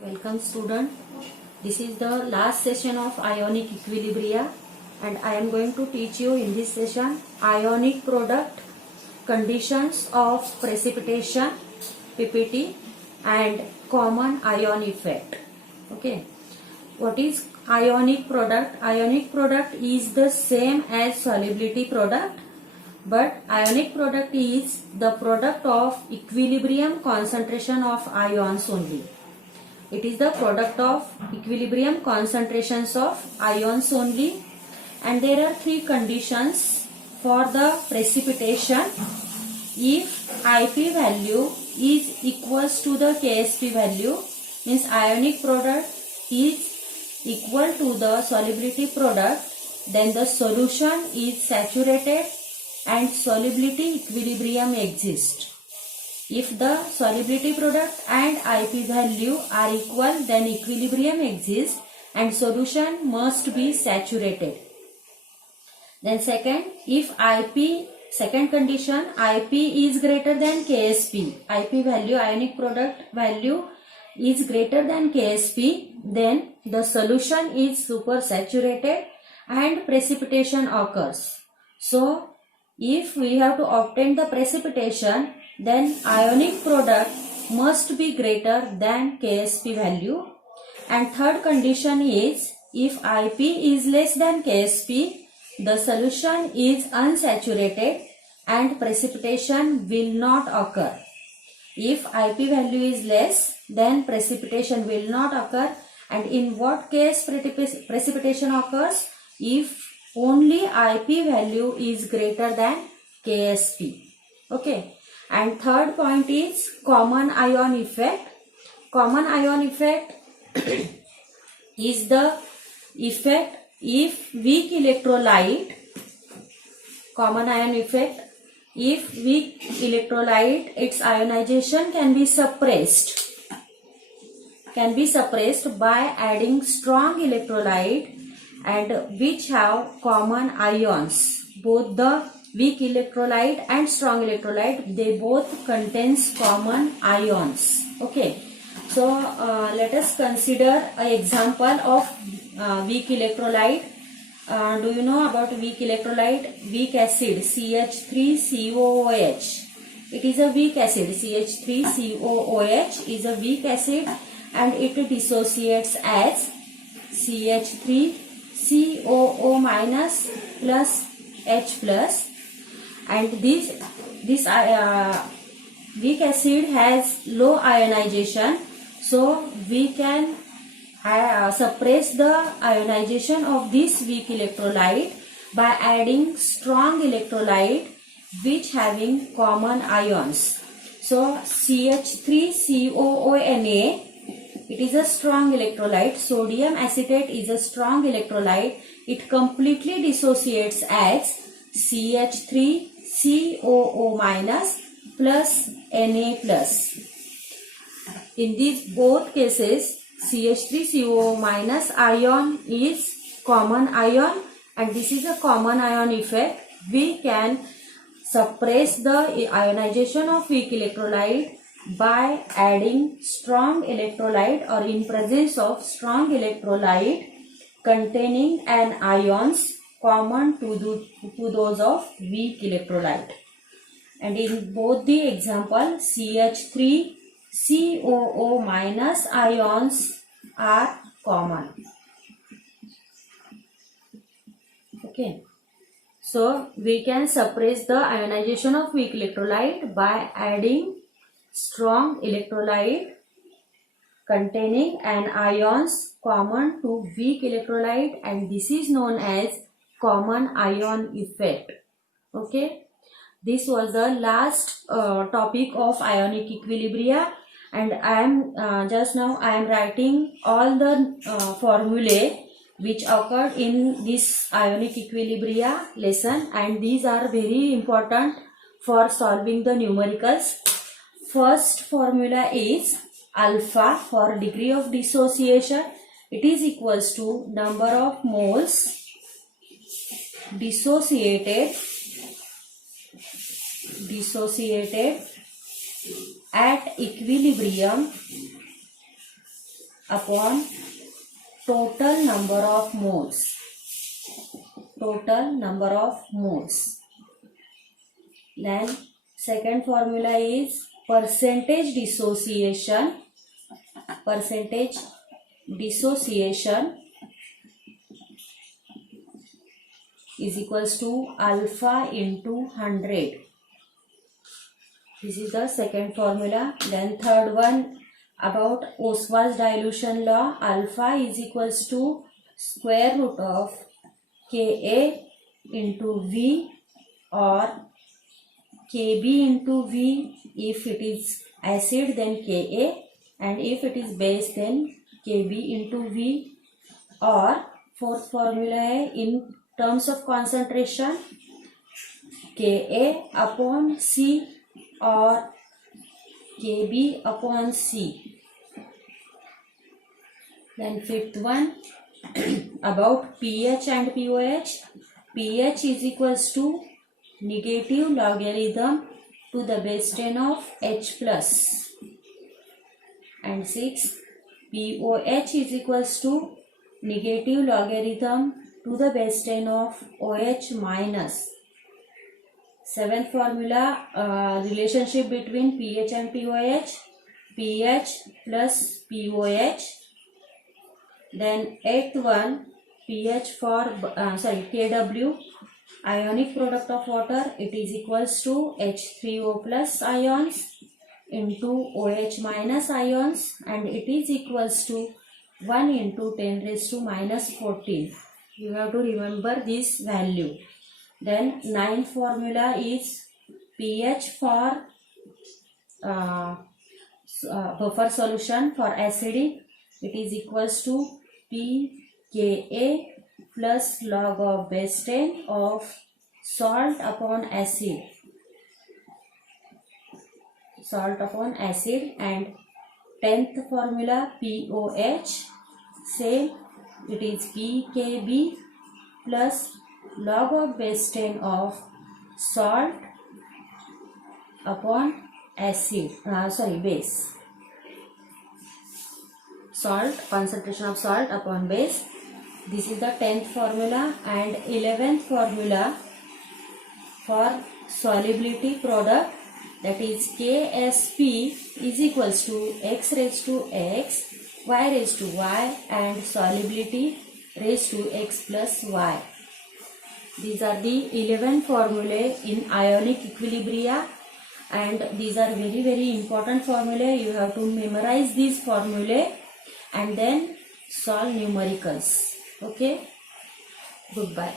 Welcome student. This is the last session of ionic equilibria and I am going to teach you in this session ionic product, conditions of precipitation PPT and common ion effect. Okay. What is ionic product? Ionic product is the same as solubility product, but ionic product is the product of equilibrium concentration of ions only. It is the product of equilibrium concentrations of ions only, and there are three conditions for the precipitation. If IP value is equals to the KSP value, means ionic product is equal to the solubility product, then the solution is saturated and solubility equilibrium exists. If the solubility product and IP value are equal, then equilibrium exists and solution must be saturated. Then second, if second condition, IP is greater than KSP, IP value, ionic product value is greater than KSP, then the solution is supersaturated and precipitation occurs. So, if we have to obtain the precipitation, then ionic product must be greater than KSP value. And third condition is, if IP is less than KSP, the solution is unsaturated and precipitation will not occur. If IP value is less, then precipitation will not occur. And in what case precipitation occurs? If only IP value is greater than KSP. Okay. And third point is common ion effect. Common ion effect is the effect if weak electrolyte, common ion effect, if weak electrolyte, its ionization can be suppressed by adding strong electrolyte and which have common ions. Both the weak electrolyte and strong electrolyte, they both contains common ions. Okay. So let us consider an example of weak electrolyte. Do you know about weak electrolyte? Weak acid CH3COOH. It is a weak acid. CH3COOH is a weak acid and it dissociates as CH3COO minus plus H plus. And this weak acid has low ionization, so we can suppress the ionization of this weak electrolyte by adding strong electrolyte which having common ions. So CH3COONA, it is a strong electrolyte. Sodium acetate is a strong electrolyte. It completely dissociates as CH3COO minus plus Na plus. In these both cases, CH3COO minus ion is common ion and this is a common ion effect. We can suppress the ionization of weak electrolyte by adding strong electrolyte or in presence of strong electrolyte containing an ions common to those of weak electrolyte. And in both the example, CH3COO minus ions are common. Okay. So we can suppress the ionization of weak electrolyte by adding strong electrolyte containing an ions common to weak electrolyte, and this is known as common ion effect. Okay. This was the last topic of ionic equilibria, and I am just now I am writing all the formulae which occurred in this ionic equilibria lesson, and these are very important for solving the numericals. First formula is alpha for degree of dissociation. It is equals to number of moles dissociated at equilibrium upon total number of moles. Total number of moles. Then second formula is percentage dissociation. Percentage dissociation is equals to alpha into 100. This is the second formula. Then third one, about Ostwald's dilution law, alpha is equals to square root of Ka into V or Kb into V. If it is acid, then Ka, and if it is base, then Kb into V. Or fourth formula है in terms of concentration, Ka upon C or Kb upon C. Then fifth one, about pH and pOH. pH is equals to negative logarithm to the base 10 of H plus. And sixth, pOH is equals to negative logarithm to the base 10 of OH minus. Seventh formula, relationship between pH and pOH, pH plus pOH. Then eighth one, pH for Kw, ionic product of water, it is equals to H3O plus ions into OH minus ions, and it is equals to 1 into 10 raised to minus 14. You have to remember this value. Then ninth formula is pH for buffer solution for acidic, it is equals to pKa plus log of base 10 of salt upon acid. Salt upon acid. And 10th formula pOH, same, it is pKb plus log of base 10 of salt upon acid, base. Salt, concentration of salt upon base. This is the 10th formula. And 11th formula for solubility product, that is KSP is equals to X raised to X, Y raised to Y, and solubility raised to X plus Y. These are the 11 formulae in ionic equilibria, and these are very, very important formulae. You have to memorize these formulae and then solve numericals. Okay, goodbye.